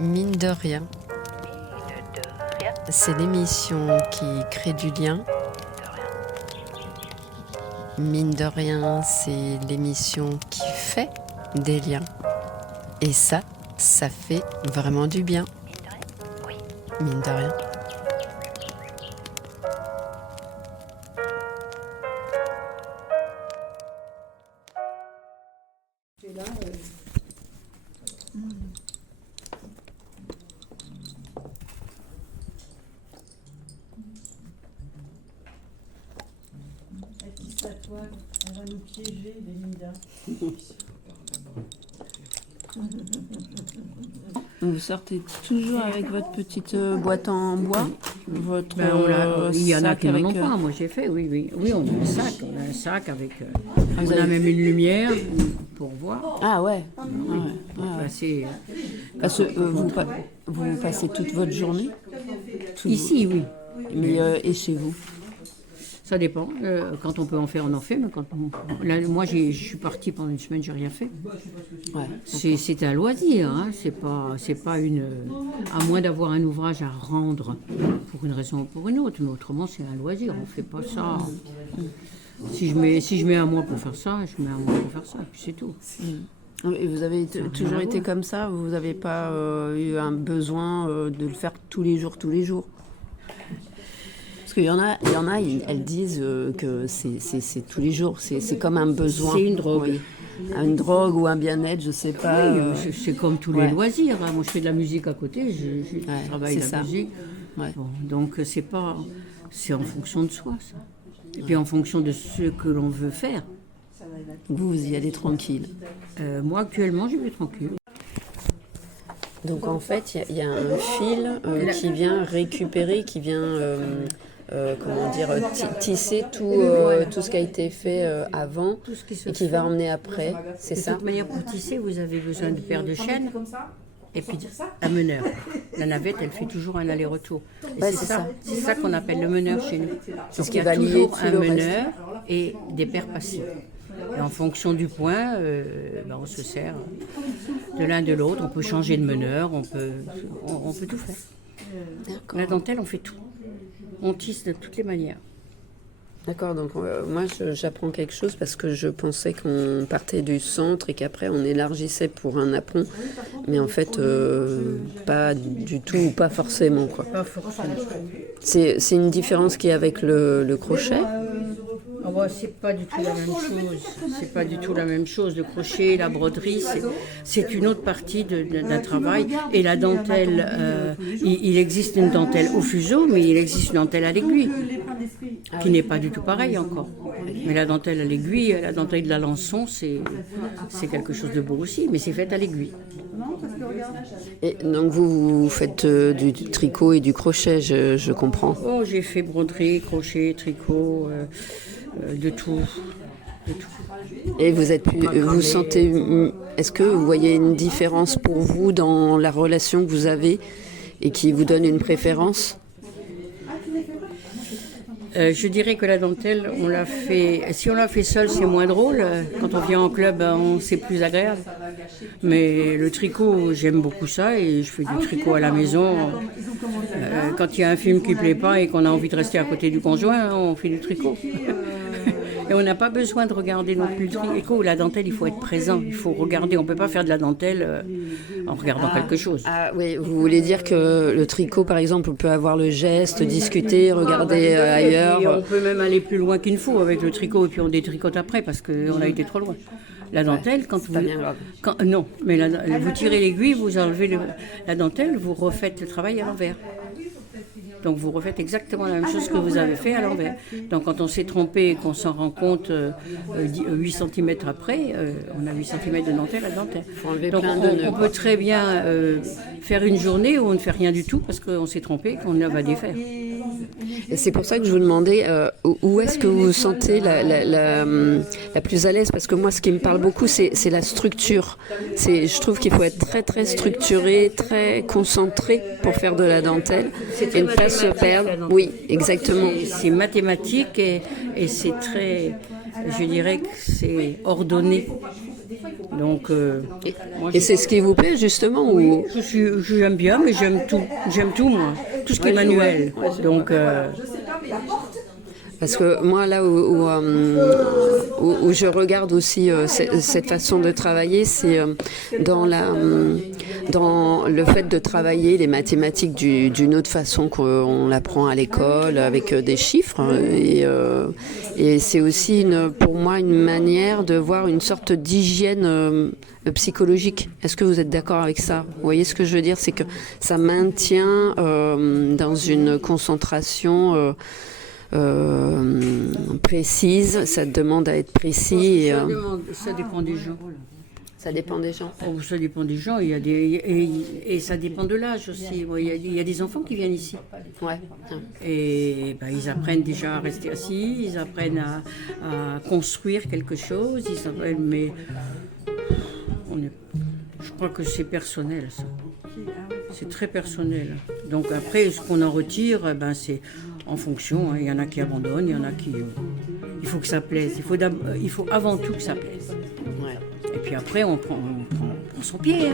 Mine de rien, c'est l'émission qui crée du lien. Mine de rien, c'est l'émission qui fait des liens. Et ça fait vraiment du bien. Mine de rien. Elle va nous piéger, Belinda. Vous sortez toujours avec votre petite boîte en bois, votre Il y en a qui sac n'en ont avec, pas, moi j'ai fait, oui. Oui, on a un sac avec... vous on a avez même une lumière pour voir. Ah ouais. Bah, c'est, Parce que vous passez toute votre journée ici, oui. Mais et chez vous? Ça dépend. Quand on peut en faire, on en fait. Mais là, moi, je suis partie pendant une semaine, j'ai rien fait. Ouais. C'est un loisir, hein. C'est pas une. À moins d'avoir un ouvrage à rendre pour une raison ou pour une autre. Mais autrement, c'est un loisir. On fait pas ça. Si je mets un mois pour faire ça, je mets un mois pour faire ça. Et puis c'est tout. Et vous avez toujours été comme ça? Vous n'avez pas eu un besoin de le faire tous les jours? Parce qu'il y en a, elles disent que c'est tous les jours, c'est comme un besoin. C'est une drogue. Oui. Une drogue ou un bien-être, je sais pas. Oui, c'est comme tous les loisirs. Hein. Moi, je fais de la musique à côté, je travaille la musique. Ouais. Bon, donc, c'est en fonction de soi, ça. Et puis en fonction de ce que l'on veut faire. Vous y allez tranquille. Moi, actuellement, je vais tranquille. Donc en fait, il y a un fil qui vient récupérer, qui vient tisser tout ce qui a été fait avant et qui va emmener après, c'est ça? De toute manière, pour tisser, vous avez besoin de paires de chaînes et puis un meneur. La navette, elle fait toujours un aller-retour. Et Ouais, c'est ça qu'on appelle le meneur chez nous. C'est ce Donc, qui il y va a lier toujours tout un le reste. meneur et des paires passives. Et en fonction du point, on se sert de l'un de l'autre. On peut changer de meneur, on peut tout faire. La dentelle, on fait tout. On tisse de toutes les manières. D'accord, donc moi j'apprends quelque chose parce que je pensais qu'on partait du centre et qu'après on élargissait pour un apron, mais en fait pas du tout ou pas forcément, quoi. Pas forcément. C'est une différence qui est avec le crochet. C'est pas du tout la même chose. C'est pas du tout la même chose. Le crochet, la broderie, c'est une autre partie d'un travail. Et la dentelle, il existe une dentelle au fuseau, mais il existe une dentelle à l'aiguille, qui n'est pas du tout pareil encore. Mais la dentelle à l'aiguille, la dentelle de l'Alençon, c'est quelque chose de beau aussi, mais c'est fait à l'aiguille. Et donc vous faites du tricot et du crochet, je comprends. Oh, j'ai fait broderie, crochet, tricot, de tout. Et vous sentez, est-ce que vous voyez une différence pour vous dans la relation que vous avez et qui vous donne une préférence? Je dirais que la dentelle, si on l'a fait seul, c'est moins drôle. Quand on vient en club, c'est plus agréable. Mais le tricot, j'aime beaucoup ça et je fais du tricot à la maison. Quand il y a un film qui ne plaît pas et qu'on a envie de rester à côté du conjoint, on fait du tricot. Et on n'a pas besoin de regarder non plus le tricot. La dentelle, il faut être présent, il faut regarder. On ne peut pas faire de la dentelle en regardant quelque chose. Ah oui, vous voulez dire que le tricot, par exemple, on peut avoir le geste, discuter, regarder ailleurs. Et on peut même aller plus loin qu'il ne faut avec le tricot et puis on détricote après parce qu'on a été trop loin. La dentelle, quand vous... pas bien grave. Non, mais vous tirez l'aiguille, vous enlevez la dentelle, vous refaites le travail à l'envers. Donc vous refaites exactement la même chose que vous avez fait à l'envers. Donc quand on s'est trompé et qu'on s'en rend compte 8 cm après, on a 8 cm de dentelle à dentelle. Donc on peut très bien faire une journée où on ne fait rien du tout parce qu'on s'est trompé et qu'on va défaire. Et c'est pour ça que je vous demandais où est-ce que vous vous sentez la plus à l'aise, parce que moi ce qui me parle beaucoup c'est la structure. Je trouve qu'il faut être très très structuré, très concentré pour faire de la dentelle et ne pas se perdre. Oui, exactement. C'est mathématique et c'est très, je dirais que c'est ordonné. Donc, moi, Et c'est ce qui vous plaît justement ou... j'aime bien, mais j'aime tout moi, tout ce qui est manuel. Donc, Parce que moi, là où je regarde aussi cette façon de travailler, c'est dans le fait de travailler les mathématiques d'une autre façon qu'on l'apprend à l'école, avec des chiffres. Et c'est aussi, pour moi, une manière de voir une sorte d'hygiène psychologique. Est-ce que vous êtes d'accord avec ça? Vous voyez ce que je veux dire? C'est que ça maintient dans une concentration... précise, ça demande à être précis. Ça dépend des gens. Ça dépend des gens. Oh, ça dépend des gens. Et ça dépend de l'âge aussi. Il y a des enfants qui viennent ici. Ouais. Et ils apprennent déjà à rester assis, ils apprennent à construire quelque chose, ils apprennent, mais je crois que c'est personnel ça. C'est très personnel. Donc après, ce qu'on en retire, c'est en fonction. Il y en a qui abandonnent, il y en a qui... il faut que ça plaise. Il faut avant tout que ça plaise. Ouais. Et puis après, on prend son pied.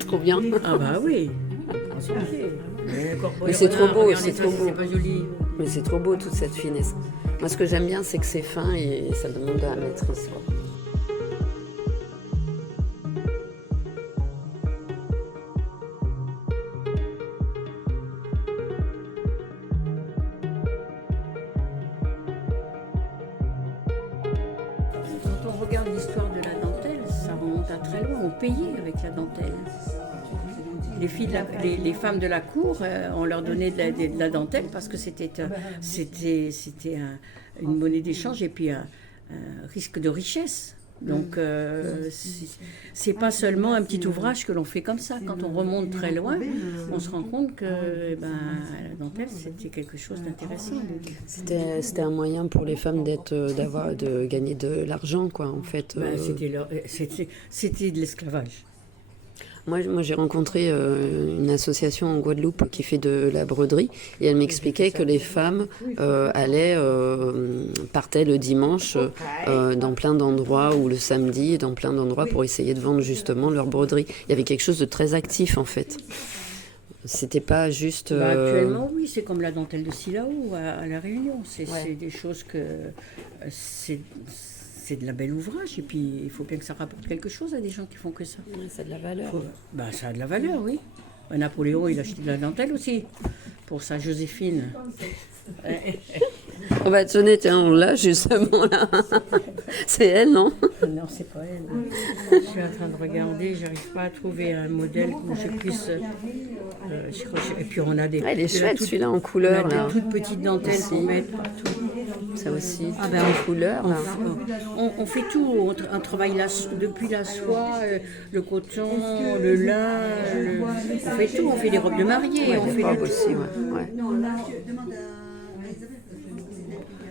Trop bien. Ah bah oui. On prend son pied. Mais c'est trop beau, c'est ça, trop beau. C'est pas joli. Mais c'est trop beau toute cette finesse. Moi, ce que j'aime bien, c'est que c'est fin et ça demande de la maîtrise, quoi. Quand on regarde l'histoire de la dentelle, ça remonte à très loin. On payait avec la dentelle. Les femmes de la cour, on leur donnait de la dentelle parce que c'était une monnaie d'échange et puis un risque de richesse. Donc, c'est pas seulement un petit ouvrage que l'on fait comme ça. Quand on remonte très loin, on se rend compte que la dentelle, c'était quelque chose d'intéressant. C'était un moyen pour les femmes de gagner de l'argent, quoi, en fait. C'était de l'esclavage. Moi, j'ai rencontré une association en Guadeloupe qui fait de la broderie et elle m'expliquait que les femmes partaient le dimanche dans plein d'endroits ou le samedi dans plein d'endroits pour essayer de vendre justement leur broderie. Il y avait quelque chose de très actif en fait. C'était pas juste... Actuellement, oui, c'est comme la dentelle de Sillaou à La Réunion. C'est des choses que... C'est de la belle ouvrage et puis il faut bien que ça rapporte quelque chose à des gens qui font que ça. Ça a de la valeur. Ça a de la valeur, oui. Napoléon, il a acheté de la dentelle aussi pour sa Joséphine. On va tenir, tiens, on l'a justement là. C'est elle, non? Non, c'est pas elle. Je suis en train de regarder, j'arrive pas à trouver un modèle où je puisse... et puis on a des... Elle est chouette celui-là en couleur. On a là. des toutes petites dentelles pour mettre partout. Ça aussi, en couleur. Là. On fait tout, on travaille depuis la soie, le coton, le lin, on fait tout, on fait des robes de mariée, on fait robes de aussi, tout. ouais.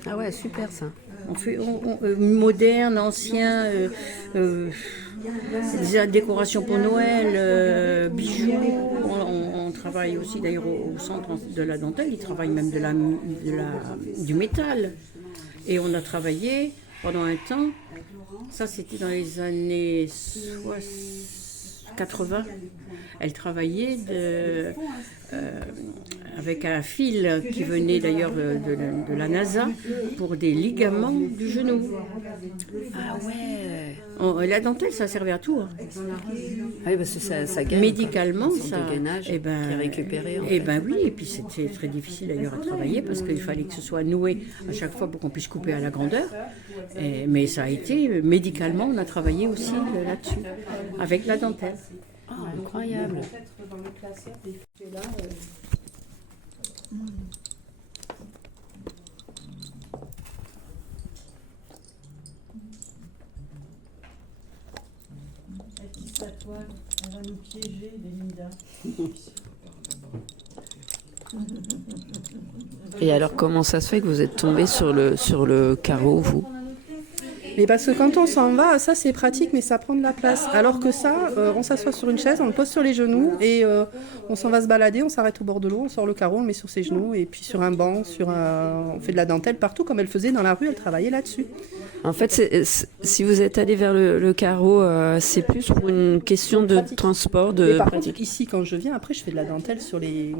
Ah ouais, super ça. On fait moderne, ancien, des décorations pour Noël, bijoux. On travaille aussi d'ailleurs au centre de la dentelle, ils travaillent même du métal. Et on a travaillé pendant un temps, ça c'était dans les années 80, elle travaillait avec un fil qui venait d'ailleurs de la NASA pour des ligaments du genou. Ah ouais. La dentelle, ça servait à tout. Hein. Ah oui, parce que ça gaine. Médicalement, ça gainage qui est récupéré. Oui, et puis c'était très difficile d'ailleurs à travailler parce qu'il fallait que ce soit noué à chaque fois pour qu'on puisse couper à la grandeur. Mais ça a été, médicalement, on a travaillé aussi là-dessus, avec la dentelle. Ah, incroyable. Elle va nous piéger, Belinda. Et alors, comment ça se fait que vous êtes tombé sur le carreau, vous? Mais parce que quand on s'en va, ça c'est pratique, mais ça prend de la place. Alors que ça, on s'assoit sur une chaise, on le pose sur les genoux et on s'en va se balader, on s'arrête au bord de l'eau, on sort le carreau, on le met sur ses genoux et puis sur un banc, on fait de la dentelle partout comme elle faisait dans la rue, elle travaillait là-dessus. En fait, si vous êtes allé vers le carreau, c'est plus pour une question de Pratique. transport, Mais de par pratique. contre, ici, quand je viens, après, je fais de la dentelle sur les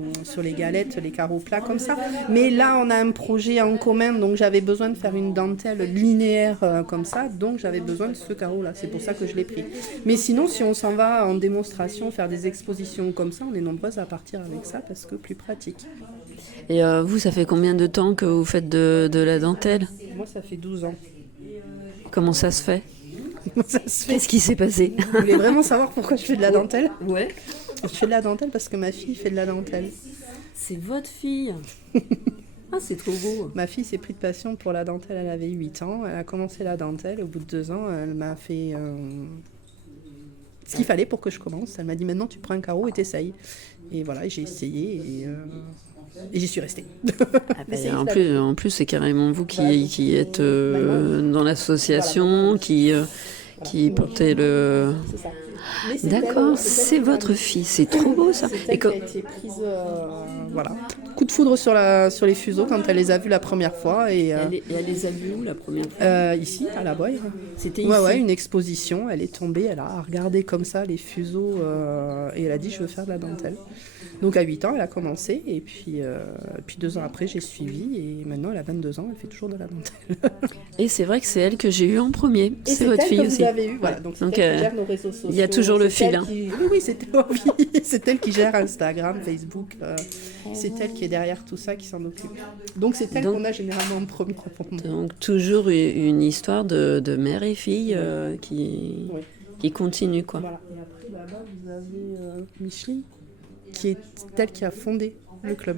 galettes, les carreaux plats comme ça. Mais là, on a un projet en commun, donc j'avais besoin de faire une dentelle linéaire comme ça, donc j'avais besoin de ce carreau-là. C'est pour ça que je l'ai pris. Mais sinon, si on s'en va en démonstration, faire des expositions comme ça, on est nombreuses à partir avec ça parce que plus pratique. Et vous, ça fait combien de temps que vous faites de la dentelle? Moi, ça fait 12 ans. Comment ça se fait? Comment ça se fait? Qu'est-ce qui s'est passé? Vous voulez vraiment savoir pourquoi je fais de la dentelle? Ouais. Je fais de la dentelle parce que ma fille fait de la dentelle. C'est votre fille. Ah, c'est trop beau. Ma fille s'est pris de passion pour la dentelle, elle avait 8 ans, elle a commencé la dentelle, au bout de 2 ans, elle m'a fait ce qu'il fallait pour que je commence. Elle m'a dit maintenant tu prends un carreau et t'essayes. Et voilà, j'ai essayé et j'y suis restée. Ah ben, en plus, c'est carrément vous qui êtes dans l'association, qui portez le... C'est ça. D'accord, c'est votre fille, c'est trop beau ça. C'est elle qui a été prise, voilà, coup de foudre sur les fuseaux quand elle les a vus la première fois. Et elle les a vus où la première fois? ici, à la Boye. C'était ici. Ouais, une exposition, elle est tombée, elle a regardé comme ça les fuseaux et elle a dit je veux faire de la dentelle. Donc à 8 ans, elle a commencé et puis 2 ans après, j'ai suivi et maintenant elle a 22 ans, elle fait toujours de la dentelle. Et c'est vrai que c'est elle que j'ai eue en premier. Et C'est votre elle fille que aussi. vous avez eu, voilà. Donc c'est elle qui gère nos réseaux sociaux. Il y a toujours le C'est fil. elle qui- Oui, c'est elle qui gère Instagram, Facebook. C'est elle qui est derrière tout ça, qui s'en occupe. Donc c'est elle qu'on a généralement en premier pour moi. Donc toujours une histoire de mère et fille Oui. qui continue quoi. Voilà. Et après là-bas, vous avez Micheline, qui est elle qui a fondé le club.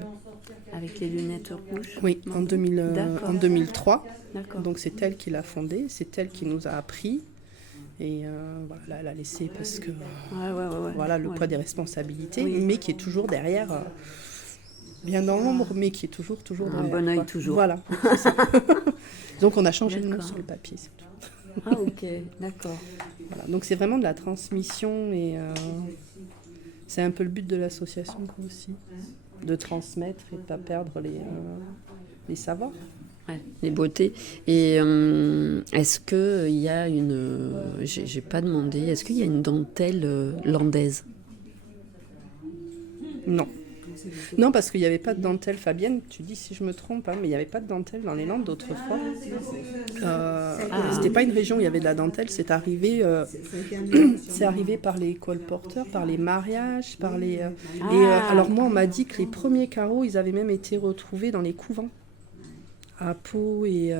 Avec les lunettes rouges. Oui, en 2003. D'accord. Donc c'est elle qui l'a fondé, c'est elle qui nous a appris. Et voilà, elle a laissé parce que Ouais. voilà le poids des responsabilités, Oui. mais qui est toujours derrière, bien dans l'ombre, mais qui est toujours Un derrière. bon œil quoi. toujours. Voilà. c'est ça. Donc on a changé le nom D'accord. sur le papier, c'est tout. Ah ok, d'accord. Voilà. Donc c'est vraiment de la transmission et c'est un peu le but de l'association quoi, aussi, de transmettre et de ne pas perdre les savoirs. Ouais, les beautés. Et est-ce qu'il y a une... j'ai pas demandé, est-ce qu'il y a une dentelle landaise? Non. Non, parce qu'il n'y avait pas de dentelle, Fabienne, tu dis si je me trompe, hein, mais il n'y avait pas de dentelle dans les Landes d'autrefois. C'était pas une région où il y avait de la dentelle, c'est arrivé par les colporteurs, par les mariages, par les... alors moi, on m'a dit que les premiers carreaux, ils avaient même été retrouvés dans les couvents, à Pau et...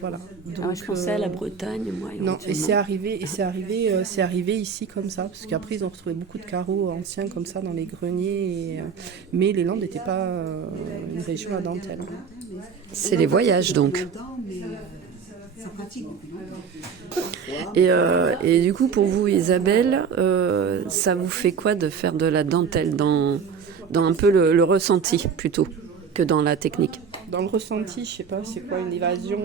voilà. Donc, Je pensais à la Bretagne, moi. non, et éventuellement. c'est arrivé ici comme ça, parce qu'après ils ont retrouvé beaucoup de carreaux anciens comme ça dans les greniers, mais les Landes n'étaient pas une région à dentelle. C'est les voyages donc. Et du coup, pour vous, Isabelle, ça vous fait quoi de faire de la dentelle dans un peu le ressenti plutôt que dans la technique? Dans le ressenti, je sais pas, c'est quoi une évasion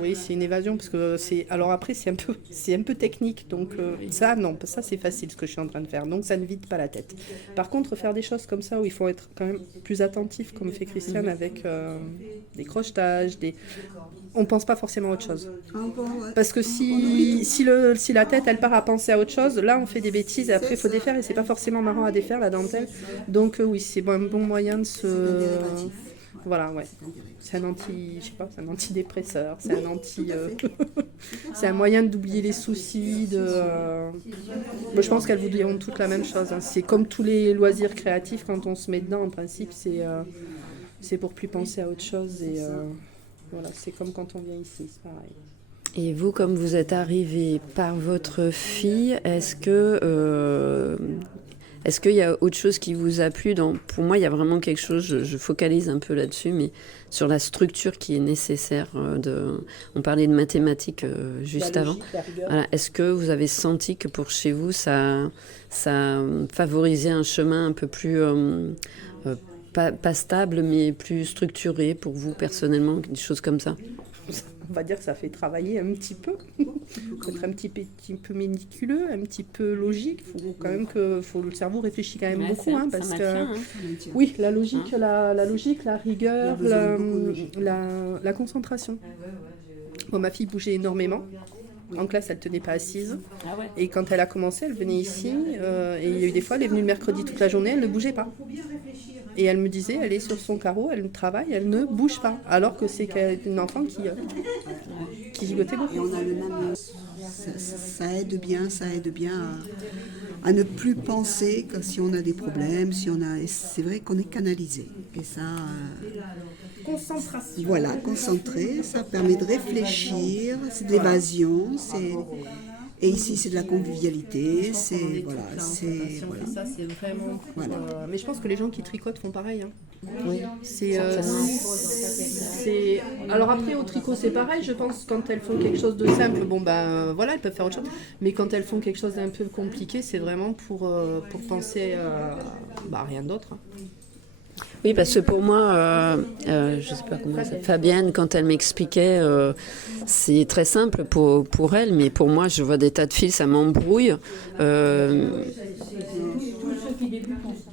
Oui, c'est une évasion parce que c'est. Alors après, c'est un peu technique, donc ça non, ça c'est facile ce que je suis en train de faire, donc ça ne vide pas la tête. Par contre, faire des choses comme ça où il faut être quand même plus attentif, comme fait Christiane avec des crochetages, on pense pas forcément à autre chose. Parce que si la tête elle part à penser à autre chose, là on fait des bêtises et après il faut défaire et c'est pas forcément marrant à défaire la dentelle. Donc oui, c'est un bon moyen de se... Voilà, ouais. C'est un antidépresseur, c'est un c'est un moyen d'oublier les soucis, Moi, je pense qu'elles vous diront toutes la même chose. Hein. C'est comme tous les loisirs créatifs, quand on se met dedans, en principe, c'est pour plus penser à autre chose et... Voilà, c'est comme quand on vient ici, c'est pareil. Et vous, comme vous êtes arrivé par votre fille, est-ce qu'il y a autre chose qui vous a plu Pour moi, il y a vraiment quelque chose, je focalise un peu là-dessus, mais sur la structure qui est nécessaire. On parlait de mathématiques juste avant. Voilà. Est-ce que vous avez senti que pour chez vous, ça favorisait un chemin un peu plus... pas stable, mais plus structuré pour vous personnellement, des choses comme ça? on va dire que ça fait travailler un petit peu. Faut être un petit peu méticuleux, un petit peu logique. Faut quand même le cerveau réfléchit quand même beaucoup, hein, parce que oui, la logique, la rigueur, la concentration. Bon, ma fille bougeait énormément. En classe, elle ne tenait pas assise. Et quand elle a commencé, elle venait ici. Et il y a eu des fois, elle est venue le mercredi toute la journée, elle ne bougeait pas. Et elle me disait, elle est sur son carreau, elle travaille, elle ne bouge pas. Alors que c'est une enfant qui gigotait beaucoup. Et on a le même... Ça aide bien à ne plus penser que si on a des problèmes, et c'est vrai qu'on est canalisé. Et ça... Concentration. Voilà, concentré, ça permet de réfléchir, c'est de l'évasion, et ici c'est de la convivialité, c'est Ça, c'est vraiment... Voilà. Mais je pense que les gens qui tricotent font pareil. Hein. Oui. Alors après, au tricot, c'est pareil, je pense, quand elles font quelque chose de simple, elles peuvent faire autre chose. Mais quand elles font quelque chose d'un peu compliqué, c'est vraiment pour penser à rien d'autre. Hein. Oui, parce que pour moi, je sais pas comment ça... Fabienne, quand elle m'expliquait, c'est très simple pour elle, mais pour moi, je vois des tas de fils, ça m'embrouille.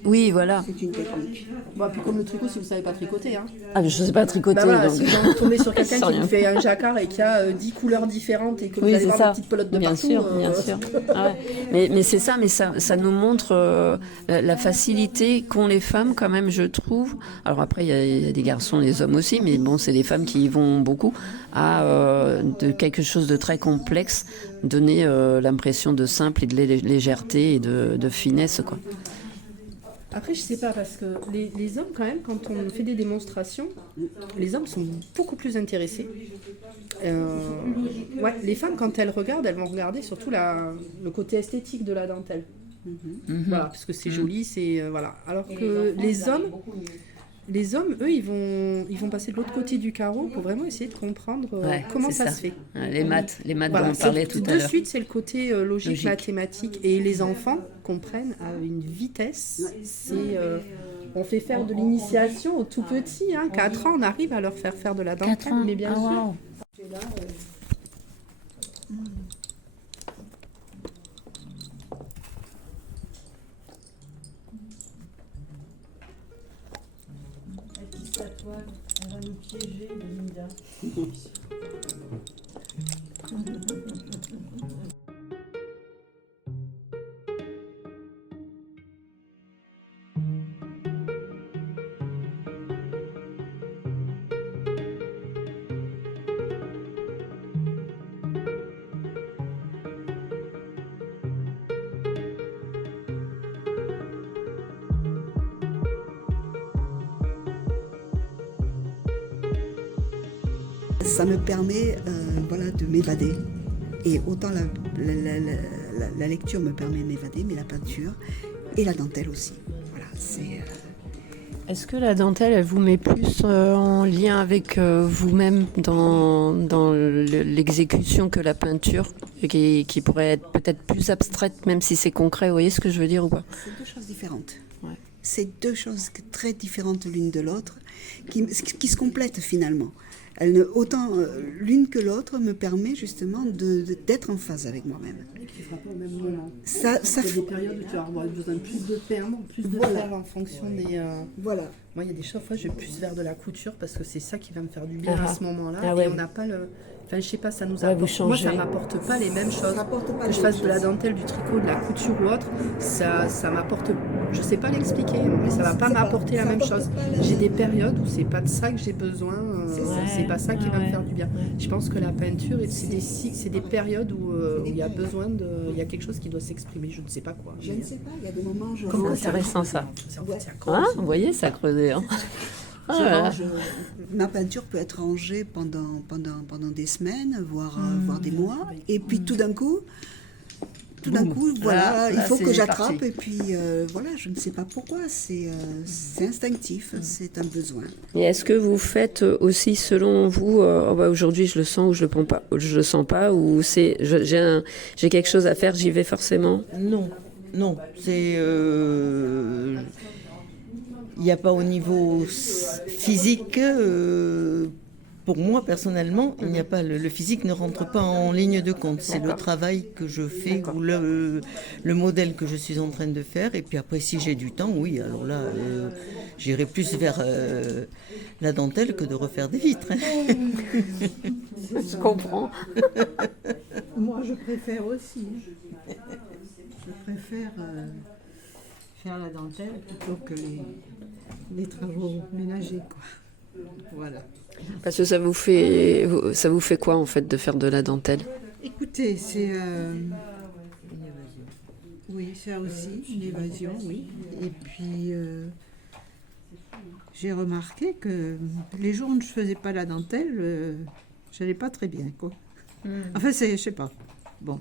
Oui, voilà. C'est une technique. Puis comme le tricot, si vous ne savez pas tricoter. Hein. Ah, mais je ne sais pas tricoter. Donc... Si vous tombez sur quelqu'un qui vous fait un jacquard et qui a 10 couleurs différentes et que vous allez voir des petites pelotes de bien partout. Bien sûr. Ah ouais. Mais c'est ça, ça nous montre la facilité qu'ont les femmes quand même, je trouve. Alors après, il y a des garçons, des hommes aussi, mais bon, c'est les femmes qui y vont beaucoup à de quelque chose de très complexe, donner l'impression de simple et de légèreté et de finesse, quoi. Après, je sais pas, parce que les hommes, quand même, quand on fait des démonstrations, les hommes sont beaucoup plus intéressés. Les femmes, quand elles regardent, elles vont regarder surtout le côté esthétique de la dentelle. Voilà, parce que c'est joli, voilà. Alors que les hommes, eux, ils vont passer de l'autre côté du carreau pour vraiment essayer de comprendre comment ça se fait. Les maths Voilà, dont on parlait tout à l'heure. De suite, c'est le côté logique, mathématique. Et les enfants comprennent à une vitesse. On fait faire de l'initiation aux tout petits. 4 ans, on arrive à leur faire de la dentelle. Mais bien sûr. Wow. La toile, elle va nous piéger, Linda. Ça me permet de m'évader. Et autant la lecture me permet de m'évader, mais la peinture et la dentelle aussi. Voilà, Est-ce que la dentelle, elle vous met plus en lien avec vous-même dans l'exécution que la peinture, qui pourrait être peut-être plus abstraite, même si c'est concret? Vous voyez ce que je veux dire ou pas? C'est deux choses différentes. Ouais. C'est deux choses très différentes l'une de l'autre, qui se complètent finalement. Autant l'une que l'autre me permet justement d'être en phase avec moi-même. Qui ne sera pas au même moment. Ça il y a des périodes où tu vas avoir besoin de plus de peindre, plus de faire en fonction des... Voilà. Moi, il y a des fois, je vais plus vers de la couture parce que c'est ça qui va me faire du bien à ce moment-là. Ouais. Et on n'a pas le... Enfin, je sais pas, ça nous Ouais, apporte... Moi, ça m'apporte pas les mêmes choses. Que je fasse de la dentelle, du tricot, de la couture ou autre, ça m'apporte... Je sais pas l'expliquer, mais ça va pas m'apporter la même chose. J'ai des périodes où c'est pas de ça que j'ai besoin. C'est pas ça qui va me faire du bien. Je pense que la peinture, c'est des périodes où il y a besoin il y a quelque chose qui doit s'exprimer. Je ne sais pas quoi. Je ne sais pas, il y a des moments où je... C'est intéressant ça. Hein, vous voyez, ça a creusé. Hein. Ma peinture peut être rangée pendant des semaines, voire des mois. Et puis tout d'un coup, voilà, il faut que j'attrape. Parti. Et puis voilà, je ne sais pas pourquoi. C'est instinctif, c'est un besoin. Et est-ce que vous faites aussi, selon vous, aujourd'hui je le sens ou je le sens pas, ou j'ai quelque chose à faire, j'y vais forcément? Non, c'est il n'y a pas au niveau physique pour moi, personnellement, il n'y a pas le physique ne rentre pas en ligne de compte. C'est le travail que je fais ou le modèle que je suis en train de faire. Et puis après, si j'ai du temps, oui, alors là, j'irai plus vers la dentelle que de refaire des vitres. Hein. Je comprends. Moi, je préfère aussi. Je préfère faire la dentelle plutôt que les travaux ménagers, quoi. Voilà. Parce que ça vous fait quoi en fait de faire de la dentelle? Écoutez, c'est... Oui, ça aussi, une évasion, oui. Et puis, j'ai remarqué que les jours où je faisais pas la dentelle, j'allais pas très bien, quoi. Enfin, je sais pas. Bon.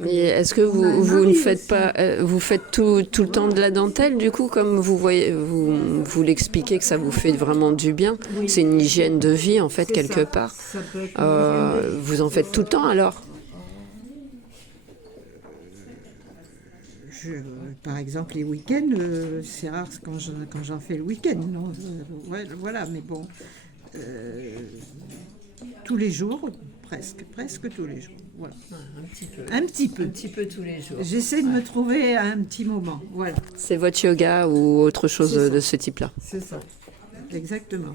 Mais est-ce que vous ne faites pas, vous faites tout le temps de la dentelle du coup, comme vous voyez, vous l'expliquez que ça vous fait vraiment du bien. Oui. C'est une hygiène de vie en fait C'est quelque ça. part. Ça peut être une hygiène de vie. Vous en faites tout le temps alors? Par exemple, les week-ends, c'est rare quand j'en fais le week-end. Non, ouais, voilà, mais bon, tous les jours, presque tous les jours. Voilà. Un petit peu tous les jours. J'essaie de me trouver un petit moment. Voilà, C'est votre yoga ou autre chose C'est ça. de ce type-là? c'est ça. Exactement.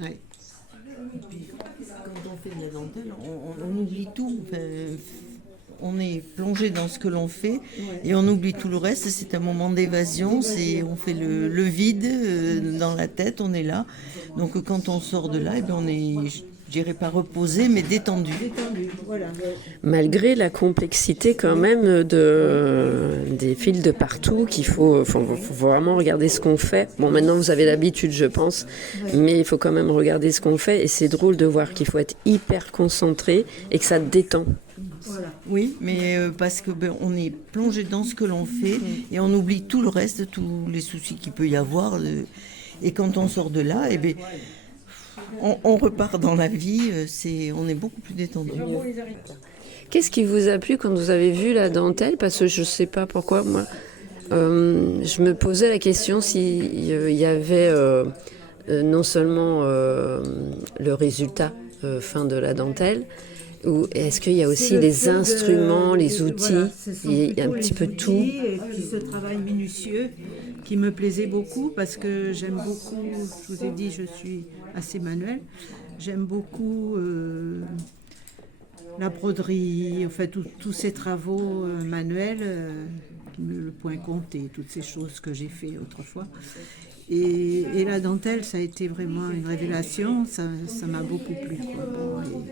Ouais. Et puis, quand on fait de la dentelle, on oublie tout. Enfin, on est plongé dans ce que l'on fait et on oublie tout le reste. C'est un moment d'évasion. On fait le vide dans la tête. On est là. Donc quand on sort de là, eh bien, on est, je dirais pas reposé, mais détendu. Voilà. Malgré la complexité quand même des fils de partout, qu'il faut vraiment regarder ce qu'on fait. Bon, maintenant vous avez l'habitude, je pense, mais il faut quand même regarder ce qu'on fait. Et c'est drôle de voir qu'il faut être hyper concentré et que ça détend. Voilà. Oui, mais parce que on est plongé dans ce que l'on fait et on oublie tout le reste, tous les soucis qu'il peut y avoir. Et quand on sort de là, eh bien, on repart dans la vie. On est beaucoup plus détendu. Qu'est-ce qui vous a plu quand vous avez vu la dentelle? Parce que je ne sais pas pourquoi, moi, je me posais la question s'il y avait non seulement le résultat fin de la dentelle, ou est-ce qu'il y a aussi les instruments, les outils, Voilà, ce sont il y a un plutôt petit les peu outils tout. Et puis ce travail minutieux qui me plaisait beaucoup parce que j'aime beaucoup, je vous ai dit, je suis assez manuelle, j'aime beaucoup la broderie, en fait tous ces travaux manuels, le point compté, toutes ces choses que j'ai fait autrefois. Et la dentelle, ça a été vraiment une révélation, ça m'a beaucoup plu, quoi. Bon,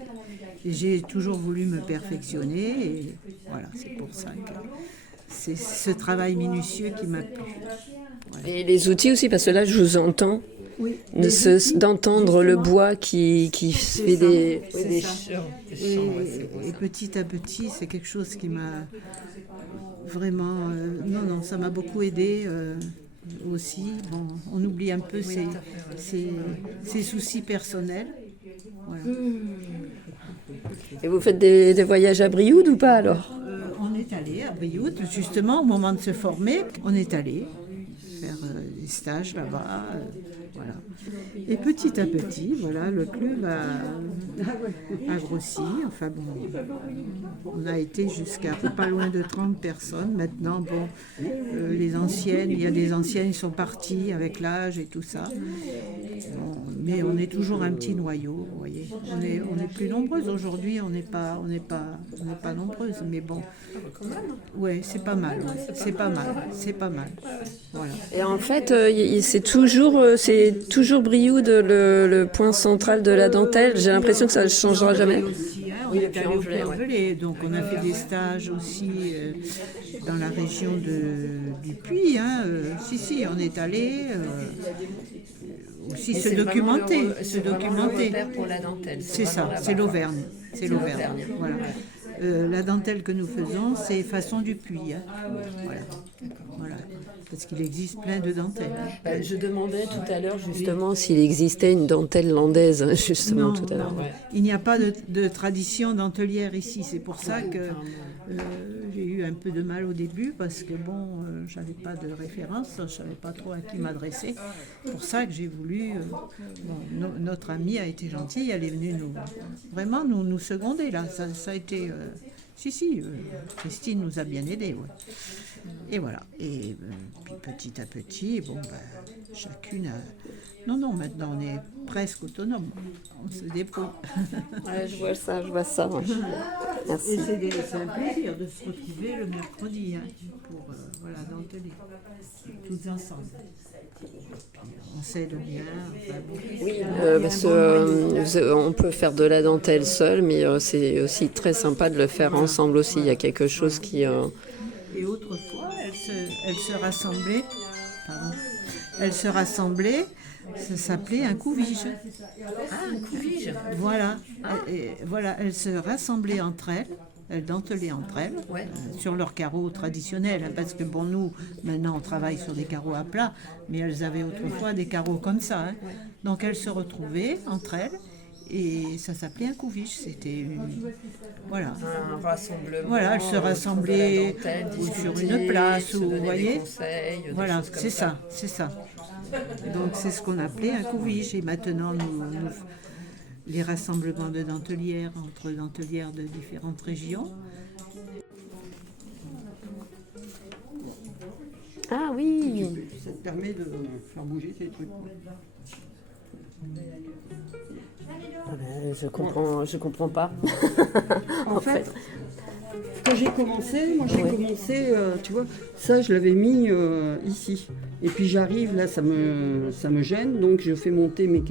et j'ai toujours voulu me perfectionner et voilà, c'est pour ça que c'est ce travail minutieux qui m'a plu. Voilà. Et les outils aussi, parce que là, je vous entends, Oui, les outils, d'entendre le justement, bois qui c'est fait ça, des c'est ça. chants. Et petit à petit, c'est quelque chose qui m'a vraiment... non, ça m'a beaucoup aidé aussi. Bon, on oublie un peu ses soucis personnels. Voilà. Et vous faites des voyages à Brioude ou pas alors? On est allé à Brioude, justement, au moment de se former, on est allé faire des stages là-bas. Voilà. Et petit à petit, voilà, le club a grossi. Enfin bon, on a été jusqu'à pas loin de 30 personnes. Maintenant, bon, les anciennes, il y a des anciennes qui sont parties avec l'âge et tout ça. Bon, mais on est toujours un petit noyau, vous voyez. On est plus nombreuses aujourd'hui, on n'est pas nombreuses, mais bon. Ouais, c'est pas mal, ouais. C'est pas mal. Voilà. Et en fait, c'est toujours Brioude le point central de la dentelle. J'ai l'impression que ça ne changera jamais. Aussi, hein, on est allé au Puy-en-Velay, donc on a fait des stages aussi dans la région du Puy. Hein, si, on est allé aussi se documenter. Pour la dentelle. C'est ça, c'est l'Auvergne. Voilà. La dentelle que nous faisons, c'est façon du Puy. Hein. Voilà. Voilà. Parce qu'il existe plein de dentelles. Je demandais tout à l'heure justement s'il existait une dentelle landaise, justement Non, tout à l'heure. non. Il n'y a pas de tradition dentelière ici. C'est pour ça que j'ai eu un peu de mal au début parce que j'avais pas de référence, je savais pas trop à qui m'adresser. C'est pour ça que j'ai voulu. Notre amie a été gentille, elle est venue nous seconder là. Ça a été. Christine nous a bien aidés. Ouais. Et voilà. Et puis petit à petit, chacune a. Non, maintenant on est presque autonome. On se débrouille. Ouais, je vois ça. Ouais. Merci. Et c'est un plaisir de se retrouver le mercredi pour denteler, toutes ensemble. On sait le bien. Oui, parce qu'on peut faire de la dentelle seule, mais c'est aussi très sympa de le faire ensemble aussi. Il y a quelque chose qui... Et autrefois, elles se rassemblaient. Elles se rassemblaient. Ça s'appelait un couvige. Ah, un couvige. Voilà. Voilà, elles se rassemblaient entre elles. Elles dentelaient entre elles sur leurs carreaux traditionnels, parce que nous, maintenant, on travaille sur des carreaux à plat, mais elles avaient autrefois des carreaux comme ça. Donc elles se retrouvaient entre elles, et ça s'appelait un couvige. C'était un rassemblement. Voilà, elles se rassemblaient sur une place, vous voyez. Voilà, c'est ça. Donc c'est ce qu'on appelait un couvige, et maintenant les rassemblements de dentelières entre dentelières de différentes régions. Ah oui. Ça te permet de faire bouger tes trucs. Je comprends pas. En fait, quand j'ai commencé, tu vois, ça je l'avais mis ici. Et puis j'arrive, là ça me gêne, donc je fais monter mes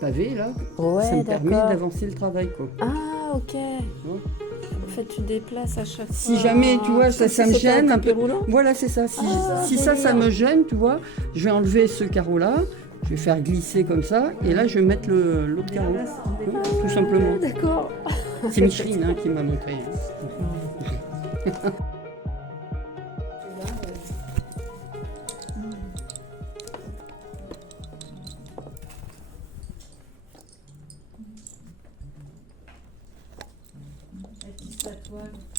pavés là. Ouais, ça me permet d'accord. d'avancer le travail, quoi. Ah, ok. En fait, tu déplaces à chaque fois. Si jamais, tu vois, ça me gêne un peu. Roulant. Voilà, c'est ça. Si ça me gêne, tu vois, je vais enlever ce carreau-là, je vais faire glisser comme ça, et là, je vais mettre l'autre carreau. Tout simplement. D'accord. C'est Micheline qui m'a montré.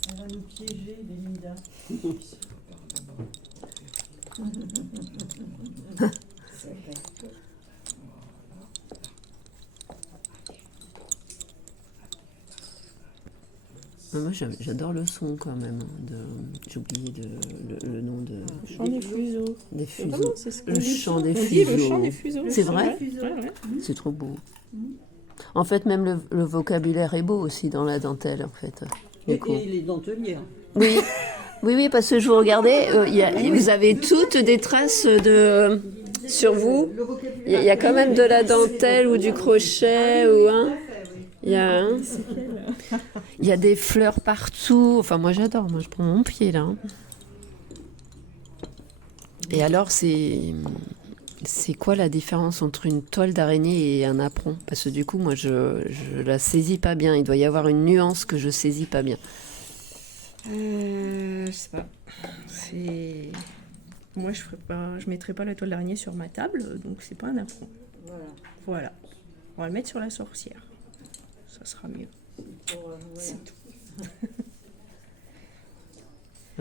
Elle va nous piéger, Belinda. Moi, j'adore le son quand même. J'ai oublié le nom de. Le chant des fuseaux. Des fuseaux. Vraiment, c'est ce qu'on Le dit. chant des On dit fuseaux. le chant des fuseaux. C'est vrai? Ouais. C'est trop beau. En fait, même le vocabulaire est beau aussi dans la dentelle, en fait. Et les dentelières. Oui, parce que je vous regardais, vous avez toutes des traces sur vous. Il y a quand même de la dentelle ou du crochet ou il y a des fleurs partout. Enfin, moi j'adore. Moi, je prends mon pied là. Et alors, c'est quoi la différence entre une toile d'araignée et un apron? Parce que du coup, moi, je la saisis pas bien. Il doit y avoir une nuance que je saisis pas bien. Je sais pas. Moi, je mettrai pas la toile d'araignée sur ma table, donc c'est pas un apron. Voilà. On va le mettre sur la sorcière. Ça sera mieux. C'est tout.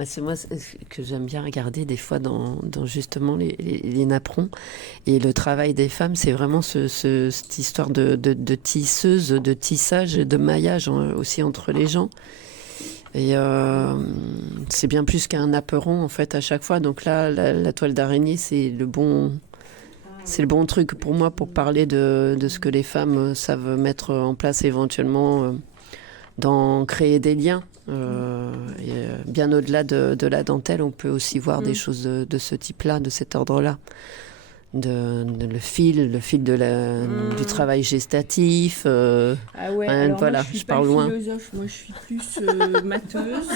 C'est moi ce que j'aime bien regarder des fois dans justement les napperons et le travail des femmes, c'est vraiment cette histoire de tisseuse, de tissage et de maillage aussi entre les gens. Et c'est bien plus qu'un napperon en fait à chaque fois. Donc là, la toile d'araignée, c'est le bon truc pour moi pour parler de ce que les femmes savent mettre en place éventuellement dans créer des liens. Bien au-delà de la dentelle, on peut aussi voir des choses de ce type-là, de cet ordre-là. Le fil du travail gestatif. Alors voilà, moi, je parle loin. Philosophe, moi je suis plus mateuse.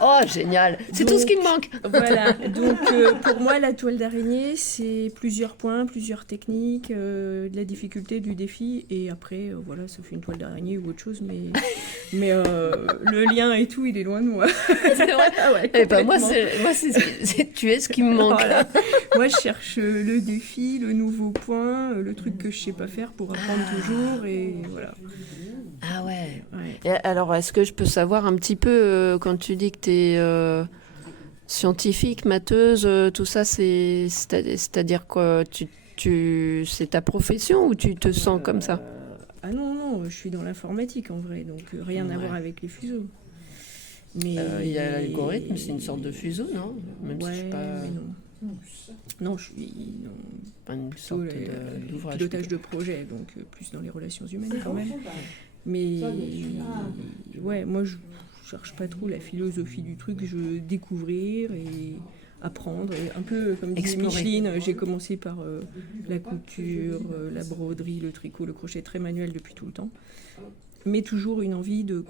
Oh, génial! C'est tout ce qui me manque! Voilà, donc pour moi, la toile d'araignée, c'est plusieurs points, plusieurs techniques, de la difficulté, du défi, et après, voilà, ça fait une toile d'araignée ou autre chose, mais Mais le lien et tout, il est loin de moi. C'est vrai. Ah ouais, Eh ben, tu es ce qui me manque. Voilà. Moi, je cherche le défi, le nouveau point, le truc que je sais pas faire pour apprendre toujours, et voilà. Ah ouais. Ouais. Et alors, est-ce que je peux savoir un petit peu, quand tu dis que tu es scientifique, matheuse, tout ça, c'est-à-dire quoi c'est ta profession ou tu te sens comme ça? Ah non, je suis dans l'informatique en vrai, donc rien à voir avec les fuseaux. Mais Il y a l'algorithme, c'est une sorte de fuseau, non? Même ouais, si je suis pas... mais non. Non, je suis Pas une plutôt sorte d'ouvrage. pilotage de projet, donc plus dans les relations humaines quand même. Mais ouais, moi je cherche pas trop la philosophie du truc, je veux découvrir et apprendre. Et un peu comme disait Micheline, j'ai commencé par la couture, la broderie, le tricot, le crochet, très manuel depuis tout le temps. Mais toujours une envie de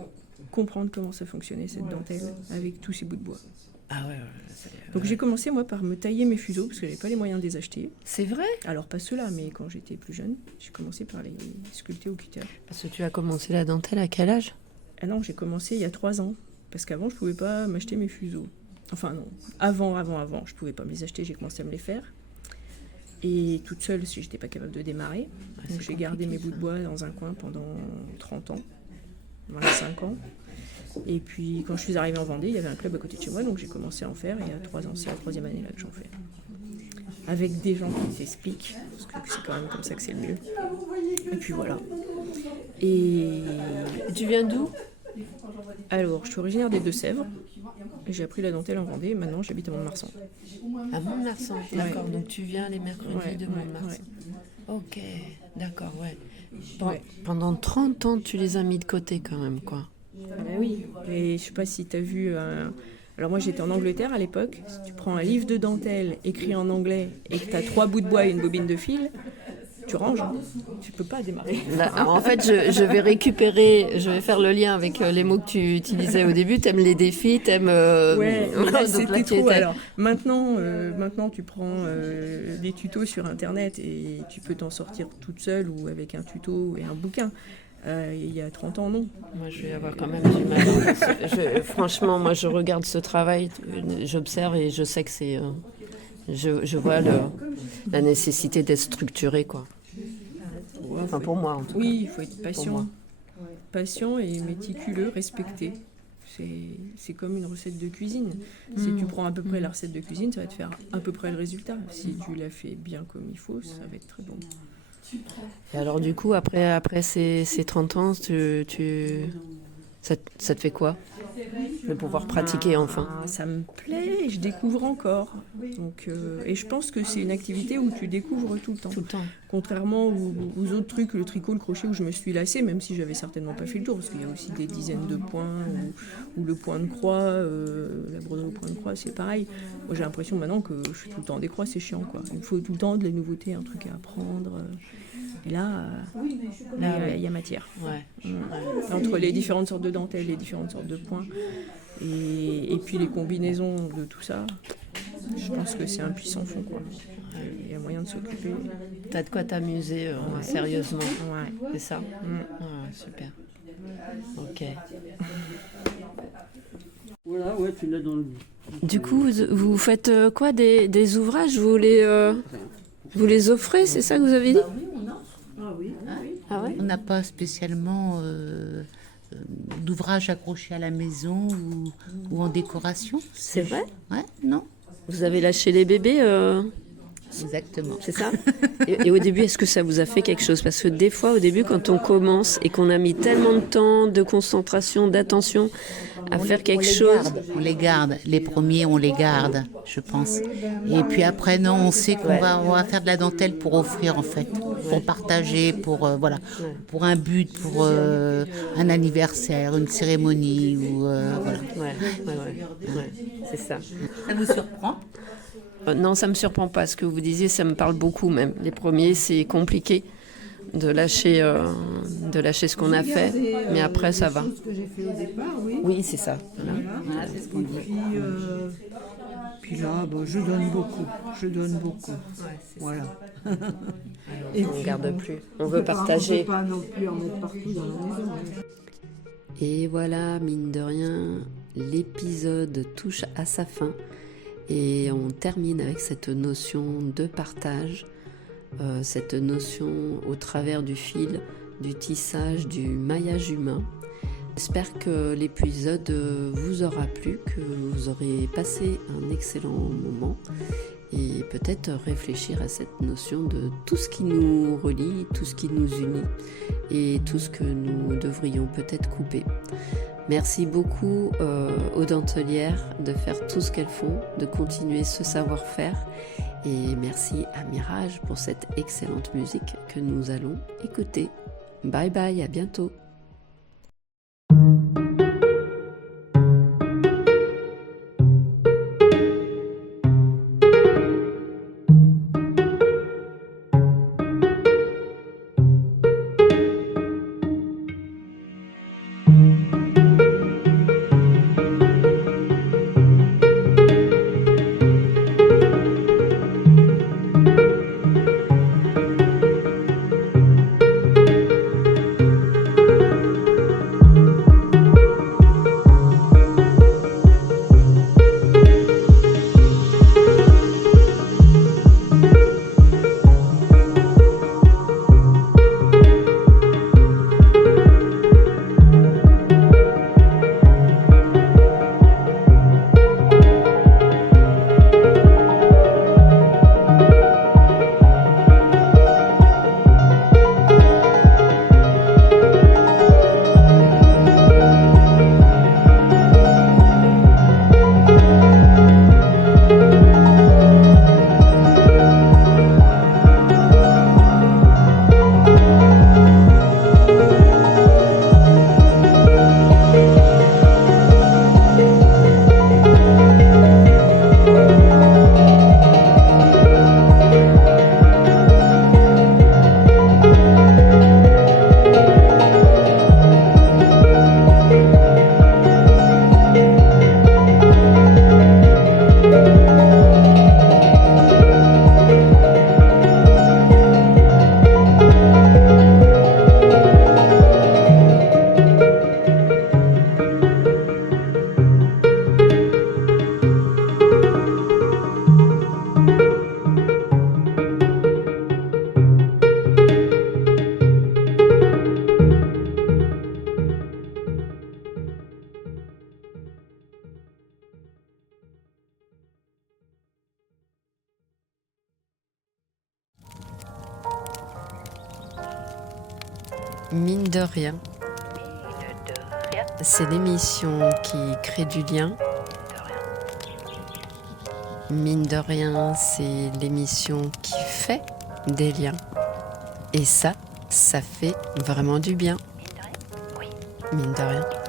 comprendre comment ça fonctionnait cette dentelle avec tous ces bouts de bois. Ah ouais. Donc j'ai commencé moi par me tailler mes fuseaux parce que j'avais pas les moyens de les acheter. C'est vrai? Alors pas ceux-là, mais quand j'étais plus jeune, j'ai commencé par les sculpter au cutter. Parce que tu as commencé la dentelle à quel âge? Ah non, j'ai commencé il y a 3 ans. Parce qu'avant, je pouvais pas m'acheter mes fuseaux. Enfin non, avant, je pouvais pas me les acheter, j'ai commencé à me les faire. Et toute seule, si j'étais pas capable de démarrer. Donc j'ai gardé mes bouts de bois dans un coin pendant 30 ans, 25 ans. Et puis quand je suis arrivée en Vendée, il y avait un club à côté de chez moi, donc j'ai commencé à en faire. Et il y a 3 ans, c'est la 3e année là que j'en fais. Avec des gens qui s'expliquent, parce que c'est quand même comme ça que c'est le mieux. Et puis voilà. Et tu viens d'où? Alors, je suis originaire des Deux-Sèvres. J'ai appris la dentelle en Vendée. Maintenant, j'habite à Mont-de-Marsan. À Mont-de-Marsan, d'accord. Donc tu viens les mercredis de Mont-de-Marsan. Ouais. Ok, d'accord, ouais. Ouais. Pendant 30 ans, tu les as mis de côté quand même, quoi. Oui. Et je sais pas si tu as vu... Alors moi, j'étais en Angleterre à l'époque. Si tu prends un livre de dentelle écrit en anglais et que tu as 3 bouts de bois et une bobine de fil, tu ranges. Tu peux pas démarrer. Là, en fait, je vais faire le lien avec les mots que tu utilisais au début. T'aimes les défis, t'aimes... Ouais, donc c'était là, trop. Alors, maintenant, tu prends des tutos sur Internet et tu peux t'en sortir toute seule ou avec un tuto et un bouquin. Il y a 30 ans, non. Moi, je vais avoir quand même du mal. Franchement, moi, je regarde ce travail, j'observe et je sais que c'est... je vois la nécessité d'être structuré, quoi. Enfin, pour moi, en tout cas. Oui, il faut être patient. Patient et méticuleux, respecté. C'est comme une recette de cuisine. Si tu prends à peu près la recette de cuisine, ça va te faire à peu près le résultat. Si tu la fais bien comme il faut, ça va être très bon. Et alors du coup, après ces 30 ans, ça te fait quoi de pouvoir pratiquer enfin? Ça me plaît, je découvre encore. Donc, et je pense que c'est une activité où tu découvres tout le temps. Tout le temps. Contrairement aux autres trucs, le tricot, le crochet, où je me suis lassée, même si j'avais certainement pas fait le tour, parce qu'il y a aussi des dizaines de points, ou le point de croix, la broderie au point de croix, c'est pareil. Moi j'ai l'impression maintenant que je suis tout le temps en décroix, c'est chiant, quoi. Il faut tout le temps de la nouveauté, un truc à apprendre. Et là, il y a matière. Ouais. Entre les différentes sortes de dentelles, les différentes sortes de points, et puis les combinaisons de tout ça, je pense que c'est un puissant fond, quoi. Il y a moyen de s'occuper. T'as de quoi t'amuser sérieusement. Ouais. C'est ça. Super. Ok. Voilà, ouais, tu l'as dans le... Du coup, vous faites quoi des ouvrages, vous les offrez, c'est ça que vous avez dit? Ah ouais. On n'a pas spécialement d'ouvrage accroché à la maison ou en décoration. C'est vrai? Ouais, non. Vous avez lâché les bébés Exactement. C'est ça? Et au début, est-ce que ça vous a fait quelque chose? Parce que des fois, au début, quand on commence et qu'on a mis tellement de temps, de concentration, d'attention à faire quelque chose... On les garde. Les premiers, on les garde, je pense. Et puis après, non, on sait qu'on va faire de la dentelle pour offrir, en fait. Pour partager, pour pour un but, pour un anniversaire, une cérémonie. Ou, voilà. Ouais, c'est ça. Ça vous surprend? Non, ça me surprend pas. Ce que vous disiez, ça me parle beaucoup même. Les premiers, c'est compliqué de lâcher ce qu'on a fait, mais après, ça va. Ce que j'ai fait au départ, oui. Oui, c'est ça. Voilà. C'est ce qu'on dit. Puis là, je donne beaucoup. Voilà. Et on ne garde plus. On veut partager. On ne peut pas non plus en mettre partout dans la maison. Et voilà, mine de rien, l'épisode touche à sa fin et on termine avec cette notion de partage, cette notion au travers du fil, du tissage, du maillage humain. J'espère que l'épisode vous aura plu, que vous aurez passé un excellent moment et peut-être réfléchir à cette notion de tout ce qui nous relie, tout ce qui nous unit et tout ce que nous devrions peut-être couper. Merci beaucoup aux dentelières de faire tout ce qu'elles font, de continuer ce savoir-faire et merci à Mirage pour cette excellente musique que nous allons écouter. Bye bye, à bientôt. Mine de rien, c'est l'émission qui crée du lien. Mine de rien, c'est l'émission qui fait des liens. Et ça fait vraiment du bien. Mine de rien.